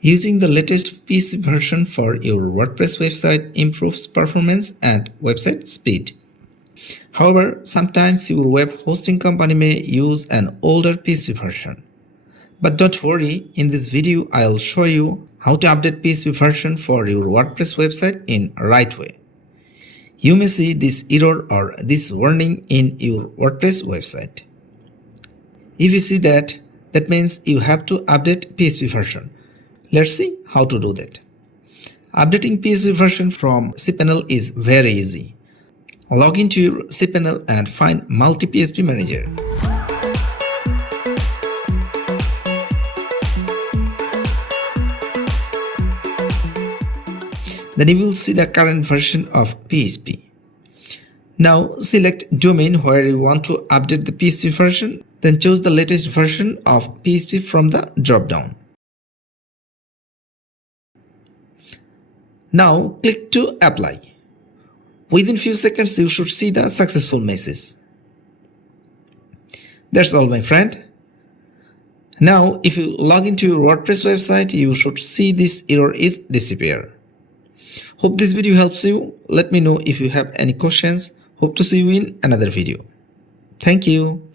Using the latest PHP version for your WordPress website improves performance and website speed. However, sometimes your web hosting company may use an older PHP version. But don't worry, in this video I'll show you how to update PHP version for your WordPress website in right way. You may see this error or this warning in your WordPress website. If you see that means you have to update PHP version. Let's see how to do that. Updating PHP version from cPanel is very easy. Log into your cPanel and find Multi-PHP Manager. Then you will see the current version of PHP. Now select domain where you want to update the PHP version, then choose the latest version of PHP from the dropdown. Now click to apply. Within few seconds you should see the successful message. That's all, my friend. Now if you log into your WordPress website, you should see this error is disappear. Hope this video helps you. Let me know if you have any questions. Hope to see you in another video. Thank you.